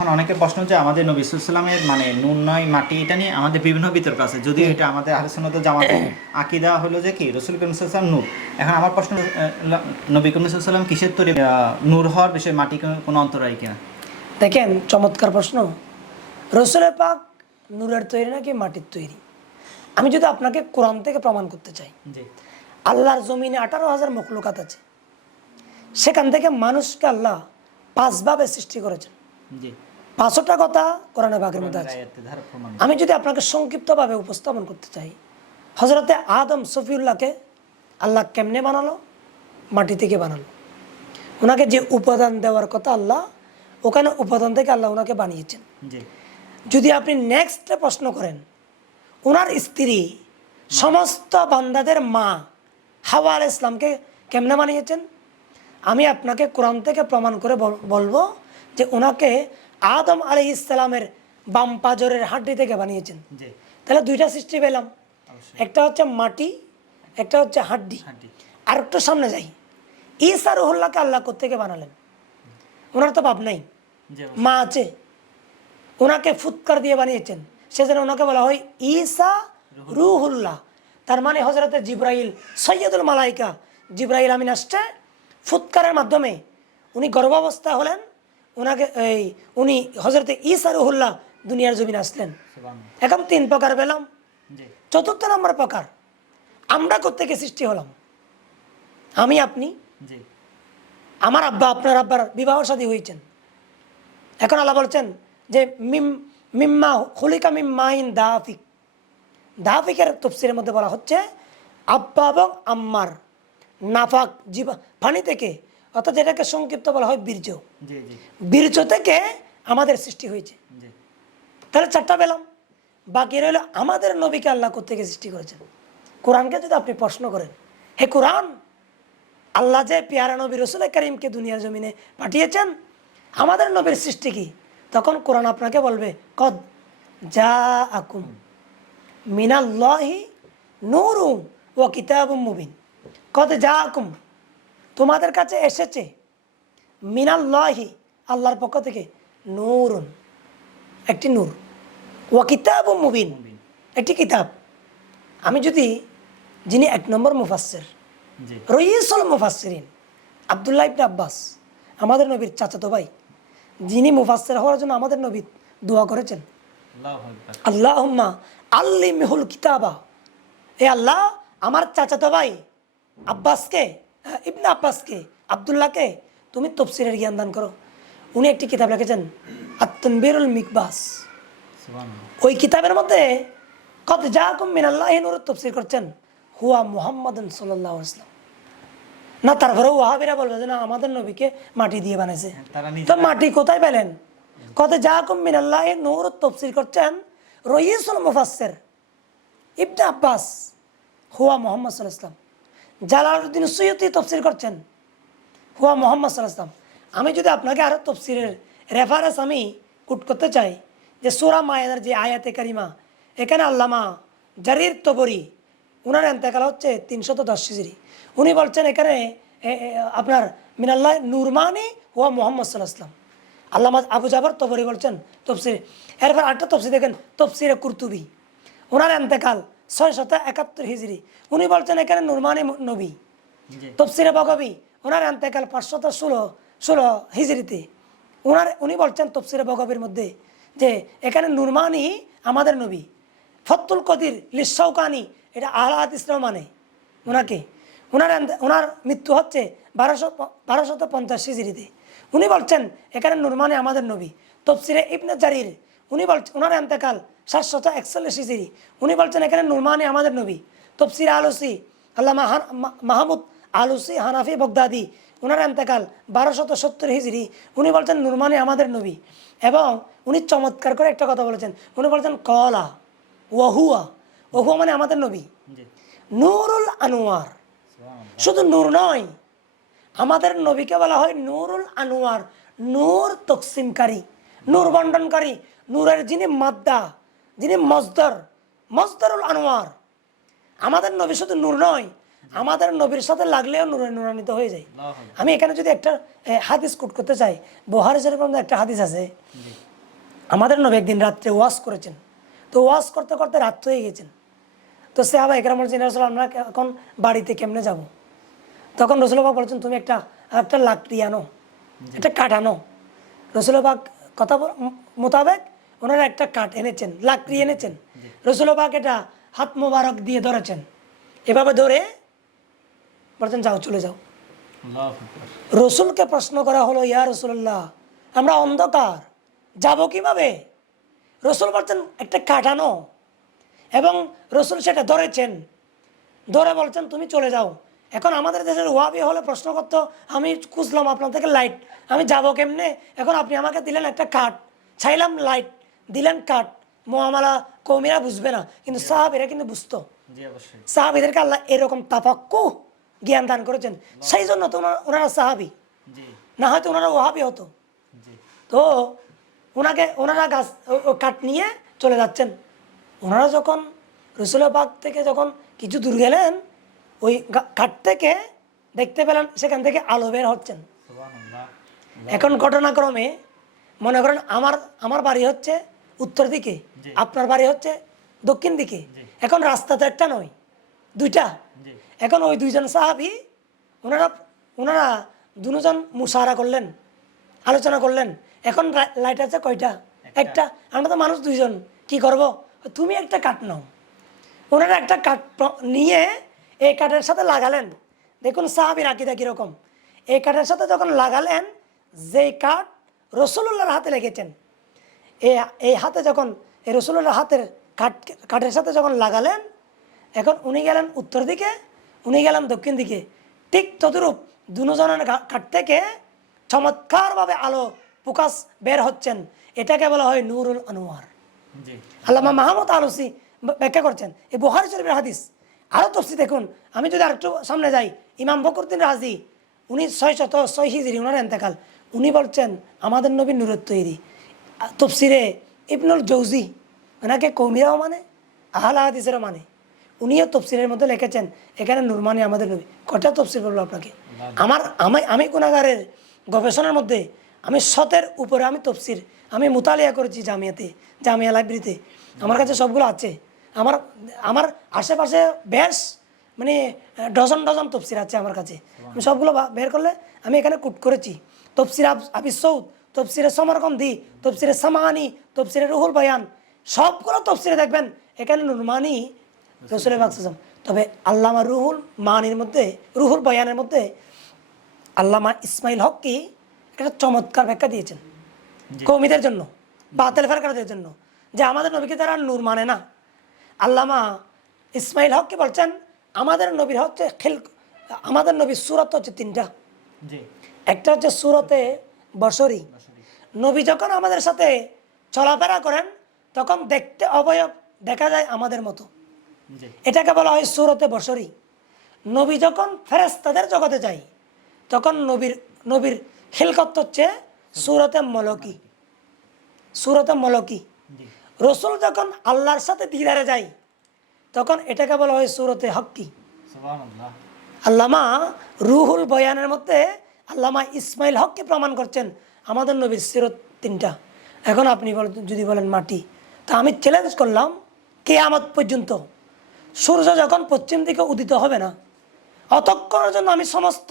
এখন অনেকের প্রশ্ন যে আমাদের নবী সাল্লামের মানে নুন নয় মাটি এটা নিয়ে আমাদের বিভিন্ন বিতর্ক আছে। যদিও এটা আমাদের আলোচনাতে জামাত আকিদা হলো যে কি? রসুল করিম সাল্লাম নূর এখন আমার প্রশ্ন নবী করিম সাল্লাম কিসের তৈরি নূর হওয়ার বিষয়ে মাটি কোনো- কোনো অন্তরায় কিনা? দেখেন চমৎকার প্রশ্ন। রসুলের পাক নূরের তৈরি নাকি মাটির তৈরি? আমি যদি আপনাকে কোরআন থেকে প্রমাণ করতে চাই জি। আল্লাহর জমিনে আঠারো হাজার মখলুকাত আছে। সেখান থেকে মানুষকে আল্লাহ পাঁচভাবে সৃষ্টি করেছেন। জি। পাঁচটা কথা কোরআনে বাঘের মধ্যে আছে। আমি যদি আপনাকে সংক্ষিপ্তভাবে উপস্থাপন করতে চাই হজরতে আদম সফিউল্লাহকে আল্লাহ কেমনে বানালো? মাটি থেকে বানালো? ওনাকে যে উপাদান দেওয়ার কথা আল্লাহ ওখানে উপাদান থেকে আল্লাহ ওনাকে বানিয়েছেন। যদি আপনি নেক্সটে প্রশ্ন করেন ওনার স্ত্রী সমস্ত বান্দাদের মা হাওয়া আল ইসলামকে কেমনে বানিয়েছেন? আমি আপনাকে কোরআন থেকে প্রমাণ করে বল- বলব যে ওনাকে আদম আলি ইসলামের বাম পাজরের হাড্ডি থেকে বানিয়েছেন। তাহলে দুইটা সৃষ্টি পেলাম। একটা হচ্ছে মাটি একটা হচ্ছে হাড্ডি। আর একটু সামনে যাই। ঈসা রুহুল্লাহকে আল্লাহ থেকে বানালেন? ওনার তো বাপ নাই। মা আছে। ওনাকে ফুৎকার দিয়ে বানিয়েছেন। সেজন্য ওনাকে বলা হয় ঈসা রুহুল্লাহ। তার মানে হজরতে জিব্রাইল সৈয়দুল মালাইকা জিব্রাইল আমিন আসছে। ফুৎকারের মাধ্যমে উনি গর্ভাবস্থা হলেন। ওনাকে এই উনি হজরতে ঈসা রুহুল্লাহ দুনিয়ার জমিনে আসলেন। এখন তিন প্রকার পেলাম। চতুর্থ নম্বর প্রকার আমরা কোথেকে সৃষ্টি হলাম? আমি আপনি? আমার আব্বা আপনার আব্বার বিবাহ শাদী হয়েছেন। এখন আল্লাহ বলছেন যে মিম মিম্মা খুলিকা মিম্মাইন দাফিক। দাফিকের তফসিরের মধ্যে বলা হচ্ছে আব্বা এবং আম্মার নাফাক জীবা পানি থেকে অর্থাৎ এটাকে সংক্ষিপ্ত বলা হয় বীর্য। বীর্য থেকে আমাদের সৃষ্টি হয়েছে। তাহলে চারটা পেলাম। বাকি রইল আমাদের নবীকে আল্লাহ থেকে সৃষ্টি করেছেন। কোরআনকে যদি আপনি প্রশ্ন করেন হে কোরআন আল্লাহ যে পিয়ারা নবী রসুল করিমকে দুনিয়ার জমিনে পাঠিয়েছেন আমাদের নবীর সৃষ্টি কি? তখন কোরআন আপনাকে বলবে কদ যা আকুম মিনাল্লাহি নূরু ও কিতাব মুবিন। কদ যা আকুম তোমাদের কাছে এসেছে মিনাল্লাহি আল্লাহর পক্ষ থেকে নূরুন একটি নূর। ওয়া কিতাব ও মুবিন একটি কিতাব। আমি যদি যিনি এক নম্বর মুফাসসির জি। রইসুল মুফাসসিরিন আব্দুল্লাহ ইবনে আব্বাস আমাদের নবীর চাচাতো ভাই যিনি মুফাসসির হওয়ার জন্য আমাদের নবী দোয়া করেছেন। আল্লাহু আল্লাহুম্মা আল্লি মেহুল কিতাবা। এ আল্লাহ আমার চাচাতো ভাই আব্বাসকে ইবনে আব্বাসকে আব্দুল্লাহকে তুমি তফসিরের জ্ঞান দান করো। উনি একটি কিতাব লিখেছেন আত্মনবিরুল মিকবাস। ওই কিতাবের মধ্যে কত যা কুম মিনাল্লাহ নুর তফসির করছেন হুয়া মুহাম্মদ সাল্লাহ আসলাম না তারপরেও ওয়াহাবিরা বলবে যে না আমাদের নবীকে মাটি দিয়ে বানাইছে। তো মাটি কোথায় পেলেন? কত যা কুম মিনাল্লাহ নূর তফসির করছেন রইসুল মুফাসসির ইবনে আব্বাস হুয়া মোহাম্মদ সাল্লাহ ইসলাম জালালউদ্দিন সৈয়দি তফসির করছেন। হুয়া মোহাম্মদ সাল্লাহ ইসলাম আমি যদি আপনাকে আরও তফসিরের রেফারেন্স আমি কুট করতে চাই, যে সুরা মায়েদার যে আয়াতে কারিমা, এখানে আল্লামা জারির তবরি, উনার এন্তেকাল হচ্ছে তিনশত দশ সিজিরি উনি বলছেন এখানে আপনার মিনাল্লাহ নুরমানি হুয়া মোহাম্মদ সাল্লাহ ইসলাম আল্লামা আবু জাফর তবরি বলছেন তফসির। এরপর আটটা তফসির দেখেন, তফসিরে কুর্তুবি। ওনার এন্তেকাল ছয় শত একাত্তর হিজড়ি। উনি বলছেন এখানে নুরমানি নবী। তফসিরে বগবি। ওনার এন্তেকাল পাঁচশত ষোলো ষোলো হিজড়িতে। ওনার উনি বলছেন তফসিরে বগবির মধ্যে যে এখানে নুরমানি আমাদের নবী। ফতুল কদির লিসাউকানি এটা আহলাদ ইসলাম মানে ওনাকে ওনার ওনার মৃত্যু হচ্ছে বারোশো বারোশত পঞ্চাশ হিজড়িতে। উনি বলছেন এখানে নুরমানি আমাদের নবী। তফসিরে ইবনে জারির উনি বলছেন ওনার এন্তেকাল সাতশত একচল্লিশ হিজড়ি। উনি বলছেন এখানে নুরমানি আমাদের নবী। তফসির আলসি আল্লাহ মাহমুদ আলুসি হানাফি বগদাদি ওনার এন্তেকাল বারোশত সত্তর হিজড়ি। উনি বলছেন নুরমানি আমাদের নবী। এবং উনি চমৎকার করে একটা কথা বলেছেন। উনি বলছেন কলা ওয়াহুয়া ওহুয়া মানে আমাদের নবী। নুরুল আনোয়ার। শুধু নূর নয় আমাদের নবীকে বলা হয় নুরুল আনোয়ার নূর তকসিমকারী। নূর বন্টনকারী নূরের যিনি মাদ্দা যিনি মজদর মজদরুল আনোয়ার আমাদের নবীর শুধু নূর নয় আমাদের নবীর সাথে লাগলেও নূরে নূরান্বিত হয়ে যায়। আমি এখানে যদি একটা হাদিস কোট করতে চাই বোহারি শরীফের একটা হাদিস আছে। আমাদের নবী একদিন রাত্রে ওয়াশ করেছেন। তো ওয়াশ করতে করতে রাত হয়ে গেছেন। তো সে আবার একরাম বলছেন রসুল আমরা এখন বাড়িতে কেমনে যাব? তখন রসুলবাগ বলছেন তুমি একটা একটা লাকড়ি আনো একটা কাঠ আনো। রসুলবাগ কথা মোতাবেক ওনারা একটা কাঠ এনেছেন লাকড়ি এনেছেন। রসুলবাগ এটা হাত মোবারক দিয়ে ধরেছেন। এভাবে ধরে বলছেন যাও চলে যাও। রসুলকে প্রশ্ন করা হলো ইয়া রসুল্লাহ আমরা অন্ধকার যাব কীভাবে? রসুল বলছেন একটা কাটানো এবং রসুল সেটা ধরেছেন। ধরে বলছেন তুমি চলে যাও। এখন আমাদের দেশের ওয়াবি হলে প্রশ্ন করতো আমি খুঁজলাম আপনার থেকে লাইট আমি যাব কেমনে? এখন আপনি আমাকে দিলেন একটা কাঠ চাইলাম লাইট দিলেন কাঠ মোহামালা কৌমিরা বুঝবে না কিন্তু সাহাব এরা কিন্তু বুঝতো। সাহাব এদেরকে আল্লাহ এরকম তাপাক্কু জ্ঞান দান করেছেন। সেই জন্য তো ওনারা- সাহাবি। না হয়তো ওনারা ওহাবি হতো। তো ওনাকে ওনারা গাছ কাঠ নিয়ে চলে যাচ্ছেন। ওনারা যখন রসুলের বাগ থেকে যখন কিছু দূর গেলেন ওই কাঠ থেকে দেখতে পেলেন সেখান থেকে আলো বের হচ্ছেন। এখন ঘটনাক্রমে মনে করেন আমার আমার বাড়ি হচ্ছে উত্তর দিকে আপনার বাড়ি হচ্ছে দক্ষিণ দিকে। এখন রাস্তা তো একটা নয় দুইটা। এখন ওই দুইজন সাহাবি ওনারা ওনারা দুজন মুসারা করলেন আলোচনা করলেন। এখন লাইট আছে কয়টা? একটা। আমরা তো মানুষ দুইজন কি করব? তুমি একটা কাঠ নাও। ওনারা একটা কাঠ নিয়ে এই কাঠের সাথে লাগালেন। দেখুন সাহাবির আকিদা কীরকম। এই কাঠের সাথে যখন লাগালেন যেই কাঠ রসুল্লাহর হাতে লেগেছেন এই এই হাতে যখন এই রসুল্লাহর হাতের কাঠ কাঠের সাথে যখন লাগালেন এখন উনি গেলেন উত্তর দিকে উনি গেলেন দক্ষিণ দিকে। ঠিক তদরূপ দুজনের কাঠ থেকে চমৎকারভাবে আলো প্রকাশ বের হচ্ছেন। এটাকে বলা হয় নুরুল আনোয়ার। আল্লামা মাহমুদ আলসি ব্যাখ্যা করছেন। এই বুহারি শরীফের হাদিস আরও তফসি দেখুন। আমি যদি আরেকটু সামনে যাই ইমাম বকরুদ্দিন রাজি উনি ছয় শত ছয় হিজড়ি ওনার এন্তেকাল। উনি বলছেন আমাদের নবী নুরত তৈরি তফসিরে ইবনুল জৌজি ওনাকে কৌমিরাও মানে আহলা হাদিসেরও মানে। উনিও তফসিরের মধ্যে লিখেছেন এখানে নুরমানি আমাদের নবী। কটা তফসির বলব আপনাকে? আমার আমি আমি গুণাগারের গবেষণার মধ্যে আমি শতের উপরে আমি তফসির আমি মুতালিয়া করেছি জামিয়াতে জামিয়া লাইব্রেরিতে। আমার কাছে সবগুলো আছে। আমার আমার আশেপাশে বেশ মানে ডজন ডজন তফসির আছে আমার কাছে। আমি সবগুলো বের করলে আমি এখানে কুট করেছি। তফসির আব- সৌদ তফসিরে সমরকন্দি তফসিরে সামানি তফসিরে রুহুল বয়ান সবগুলো তফসিরে দেখবেন এখানে নুরমানি রসুল বাকসাম তবে আল্লামা রুহুল মানির মধ্যে রুহুল বয়ানের মধ্যে আল্লামা ইসমাইল হক কি একটা চমৎকার ব্যাখ্যা দিয়েছেন। কৌমিদের জন্য বাতেল ফেরকারদের জন্য। যে আমাদের নবীকে তারা নূর মানে না। আল্লামা ইসমাইল হক কি বলছেন আমাদের নবীর হচ্ছে খেল আমাদের নবীর সুরত হচ্ছে তিনটা। একটা হচ্ছে সুরতে বসরি। নবী যখন আমাদের সাথে চলাফেরা করেন তখন দেখতে অবয়ব দেখা যায় আমাদের মতো। এটাকে বলা হয় সুরতে বসরি। নবী যখন ফেরেস্তাদের জগতে যায় তখন নবীর নবীর খিলকত হচ্ছে সুরতে মলকি। সুরতে মলকি। রসুল যখন আল্লাহর সাথে দিদারে যায় তখন এটাকে বলা হয় সুরতে হক্কি। সুবহানাল্লাহ। আল্লামা রুহুল বয়ানের মধ্যে আল্লামা ইসমাইল হককে প্রমাণ করছেন আমাদের নবীর সিরত তিনটা। এখন আপনি যদি বলেন মাটি। তা আমি চ্যালেঞ্জ করলাম কে আমার পর্যন্ত। সূর্য যখন পশ্চিম দিকে উদিত হবে না অতক্ষণের জন্য আমি সমস্ত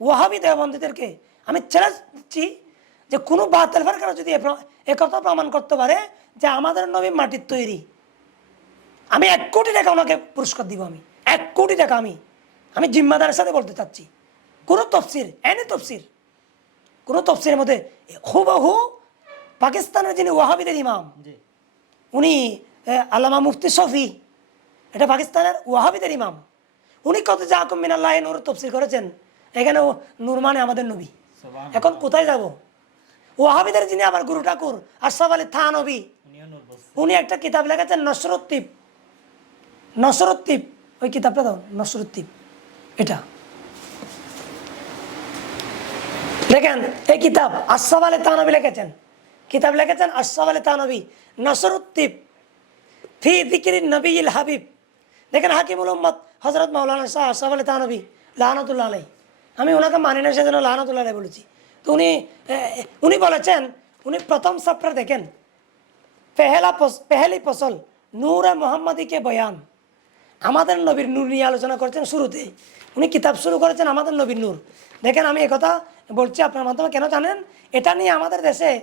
ওয়াহাবি দেবন্দীদেরকে আমি চ্যালেঞ্জ দিচ্ছি যে কোনো বাতিল ফেরকারা যদি একথা প্রমাণ করতে পারে যে আমাদের নবী মাটির তৈরি। আমি এক কোটি টাকা ওনাকে পুরস্কার দিব আমি। এক কোটি টাকা আমি। আমি জিম্মাদারের সাথে বলতে চাচ্ছি। কোনো তফসির এনে তফসির কোনো তফসিরের মধ্যে হুবহু পাকিস্তানের যিনি ওয়াহাবিদের ইমাম উনি আল্লামা মুফতি শফি এটা পাকিস্তানের ওয়াহাবিদের ইমাম। উনি কত যা মিনাল্লাহ নূর তফসির করেছেন? এখানে ও নূর মানে আমাদের নবী। এখন কোথায় যাব? ওয়াহাবিদের যিনি আমার গুরু ঠাকুর আশরাফ আলী থানবী উনি একটা কিতাব লিখেছেন নসরুদ্দীপ নসরুদ্দীপ, ওই কিতাবটা দাও, নসরুদ্দীপ, এটা। দেখেন এই কিতাব আশরাফ আলী তানবী লিখেছেন। কিতাব লিখেছেন আশরাফ আলী তানবী নসরুদ্দীপ, ফি দিকির নবী ইল হাবিব। দেখেন হাকিমুল উম্মদ হজরত মাওলানা শাহ আশরাফ আলী তানবী লাহানতুল্লাহ আলাই আমি ওনাকে মানি না সেজন্য লাহানতুল্লাহ আলাই বলেছি। তো উনি উনি বলেছেন, উনি প্রথম চ্যাপ্টার দেখেন, পেহেলা পেহেলি ফসল, নূরে মোহাম্মদীকে বয়ান। আমাদের নবীর নূর নিয়ে আলোচনা করেছেন শুরুতে। উনি কিতাব শুরু করেছেন আমাদের নবীর নূর। দেখেন আমি একথা বলছি আপনার মাধ্যমে, কেন জানেন? এটা নিয়ে আমাদের দেশে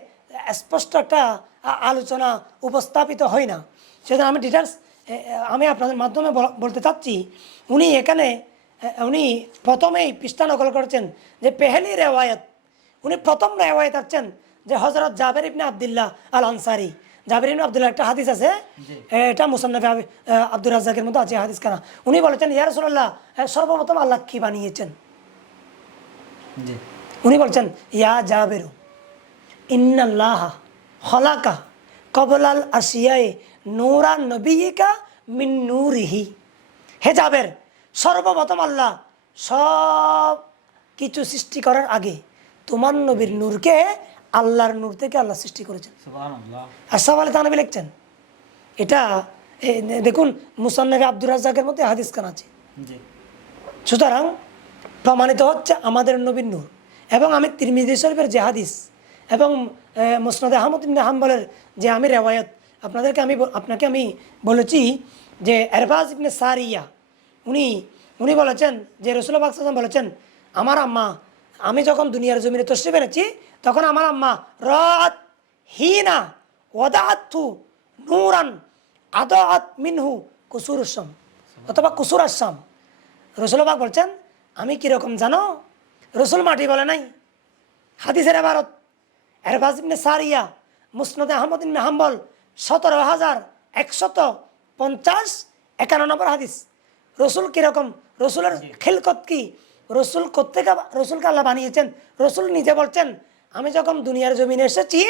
স্পষ্ট একটা আলোচনা উপস্থাপিত হয় না। সেজন্য আমি ডিটেলস আমি আপনাদের মাধ্যমে বল- বলতে চাচ্ছি, উনি এখানে উনি প্রথমেই পৃষ্ঠা নকল করেছেন যে পেহেলি রেওয়ায়ত। উনি প্রথম রেওয়ায়ত আছেন যে হজরত জাবের ইবনে আবদুল্লাহ আল আনসারি জাবের ইবনে আবদুল্লাহ একটা হাদিস আছে। এটা মুসান্নফে আবি- আ, আব্দুর রাজ্জাকের মতো আছে হাদিস খানা উনি বলেছেন ইয়া রাসূলুল্লাহ সর্বপ্রথম আল্লাহ কি বানিয়েছেন? উনি বলছেন ইয়া জাবেরু ইন্নাল্লাহ হলাকা কবলাল আসিয়ায় নূরা মিন নূরিহি। হে জাবের সর্বপ্রথম আল্লাহ সব কিছু সৃষ্টি করার আগে তোমার নবীর নূরকে আল্লাহর নূর থেকে আল্লাহ সৃষ্টি করেছেন। আসাম আলী তানবী লিখছেন। এটা দেখুন মুসান্নবী আব্দুর রাজ্জাকের মধ্যে হাদিস খান আছে। সুতরাং প্রমাণিত হচ্ছে আমাদের নবীন নূর এবং আমি তিরমিজি শরীফের যে হাদিস এবং মুসনাদ আহমদ ইবনে হাম্বলের যে আমি রেওয়ায়ত আপনাদেরকে আমি আপনাকে আমি বলেছি যে এরবাজ ইবনে সারিয়া উনি উনি বলেছেন যে রসুল্লাহ বাকসাম বলেছেন আমার আম্মা আমি যখন দুনিয়ার জমিনে তশ্রিফ এনেছি, তখন আমার আম্মা রাত হিনা ওদাহাতু নূরান আদাত মিনহু কুসুর আসাম অথবা কুসুর আসাম রসুলবাগ বলছেন, আমি কীরকম জানো? রসুল মাটি বলে নাই। হাদিসের এবারত এরবাজ ইবনে সারিয়া, মুসনদ আহমদ ইবনে হাম্বল, সতেরো হাজার একশত পঞ্চাশ একান্ন নম্বর হাদিস। রসুল কীরকম রসুলের খেলকত কি? রসুল কোথেকে রসুলকে আল্লাহ বানিয়েছেন? রসুল নিজে বলছেন আমি যখন দুনিয়ার জমিনে এসেছি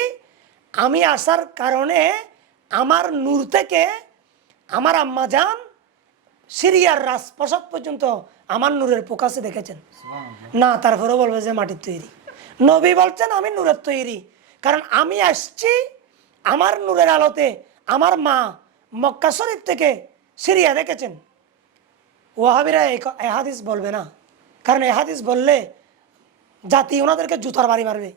আমি আসার কারণে আমার নূর থেকে আমার আম্মা যান সিরিয়ার রাজপ্রসাদ পর্যন্ত আমার নূরের প্রকাশে দেখেছেন। না তারপরেও বলবে যে মাটির তৈরি। নবী বলছেন আমি নূরের তৈরি। কারণ আমি আসছি আমার নূরের আলোতে আমার মা মক্কা শরীফ থেকে সিরিয়া দেখেছেন। ওয়াহাবিরা এই হাদিস বলবে না। কারণ এ হাদিস বললে জাতি ওনাদেরকে জুতার বাড়ি মারবে।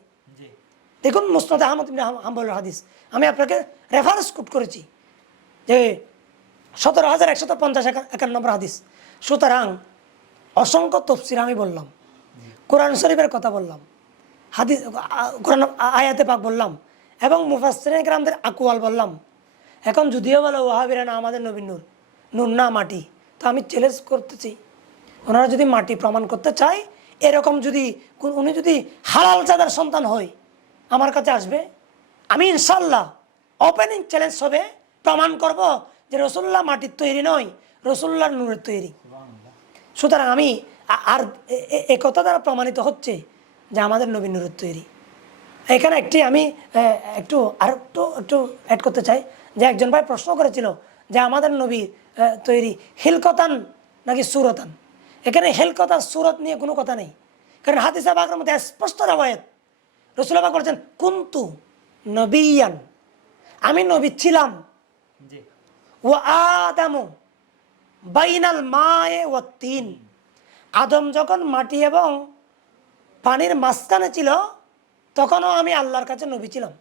দেখুন মুসনাদ আহমদ ইবনে হাম- হাম্বলের হাদিস। আমি আপনাকে রেফারেন্স কোট করেছি যে সতেরো হাজার একশত পঞ্চাশ একা- একান্ন নম্বর হাদিস। সুতরাং অসংখ্য তফসির আমি বললাম। কোরআন শরীফের কথা বললাম। হাদিস কোরআন আয়াতে পাক বললাম। এবং মুফাসরিন গ্রামদের আকুয়াল বললাম। এখন যদিও বলে ওহাবিরা না আমাদের নবীন নূর। নূর না মাটি। তো আমি চ্যালেঞ্জ করতেছি ওনারা যদি মাটি প্রমাণ করতে চায়, এরকম যদি উনি যদি হালাল চাঁদার সন্তান হয়, আমার কাছে আসবে। আমি ইনশাল্লাহ ওপেনিং চ্যালেঞ্জ হবে, প্রমাণ করব যে রসুল্লাহ মাটির তৈরি নয়, রসুল্লাহর নূরের তৈরি। সুতরাং আমি আর এ- কথা দ্বারা প্রমাণিত হচ্ছে যে আমাদের নবীন নূরের তৈরি। এখানে একটি আমি একটু আর একটু একটু অ্যাড করতে চাই। যে একজন ভাই প্রশ্ন করেছিল যে আমাদের নবী তৈরি হিলকতান নাকি সুরতান? এখানে হেলকতান সুরত নিয়ে কোনো কথা নেই। কারণ হাদিসা বাগের মধ্যে স্পষ্ট রেওয়ায়ত। রসুলাবা করেছেন কুন্তু নবীয়ান। আমি নবী ছিলাম। ও আদামু বাইনাল মায়ে ও তিন। আদম যখন মাটি এবং পানির মাঝখানে ছিল তখনও আমি আল্লাহর কাছে নবী ছিলাম।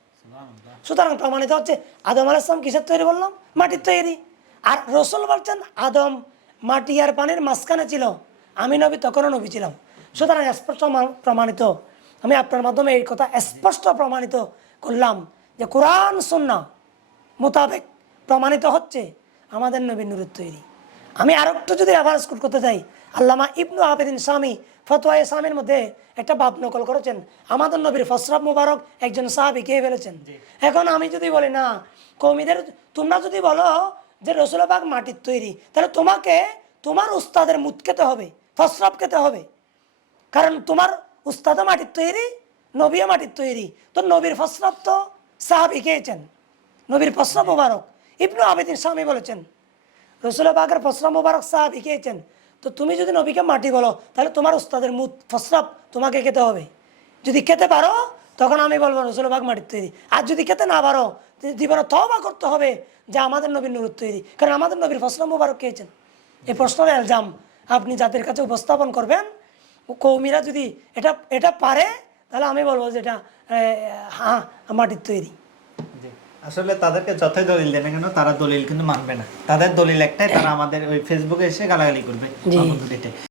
সুতরাং প্রমাণিত হচ্ছে আদম আলাইসলাম কিসের তৈরি বললাম? মাটির তৈরি। আর রসুল বলছেন আদম মাটি আর পানির মাঝখানে ছিল। আমি নবী তখনও নবী ছিলাম। সুতরাং স্পষ্ট প্রমাণিত। আমি আপনার মাধ্যমে এই কথা স্পষ্ট প্রমাণিত করলাম যে কোরআন সন্না মোতাবেক প্রমাণিত হচ্ছে আমাদের নবী নুরুর তৈরি। আমি আর একটু যদি রেফারেন্স করতে চাই আল্লামা ইবনু আবেদিন স্বামী ফতোয়া ইসলামের মধ্যে একটা বাপ নকল করেছেন। আমাদের নবীর ফসরাব মুবারক একজন সাহাবি কে ফেলেছেন? এখন আমি যদি বলি না কৌমিদের তোমরা যদি বলো যে রসুলাবাগ মাটির তৈরি তাহলে তোমাকে তোমার উস্তাদের মুত খেতে হবে। ফসরাব খেতে হবে। কারণ তোমার উস্তাদও মাটির তৈরি নবীও মাটির তৈরি। তো নবীর ফসরাব তো সাহাবি খেয়েছেন। নবীর ফসরাব মুবারক। ইবনু আবেদিন স্বামী বলেছেন, রসুল বাগের ফসরাব মুবারক সাহাবি খেয়েছেন। তো তুমি যদি নবীকে মাটি বলো, তাহলে তোমার উস্তাদের মুত ফসরাব তোমাকে খেতে হবে। যদি খেতে পারো, তখন আমি বলব রসুল বাগ মাটির তৈরি। আর যদি খেতে না পারো জীবনে তবা করতে হবে, যে আমাদের নবীর নুরুর তৈরি। কারণ আমাদের নবীর ফসরাব মুবারক খেয়েছেন। এই প্রশ্নের এলজাম আপনি জাতির কাছে উপস্থাপন করবেন কৌমিরা যদি এটা এটা পারে তাহলে আমি বলব যে এটা হ্যাঁ মাটির তৈরি। আসলে তাদেরকে যতই দলিল দেন না কেন তারা দলিল কিন্তু মানবে না। তাদের দলিল একটাই তারা আমাদের ওই ফেসবুকে এসে গালাগালি করবে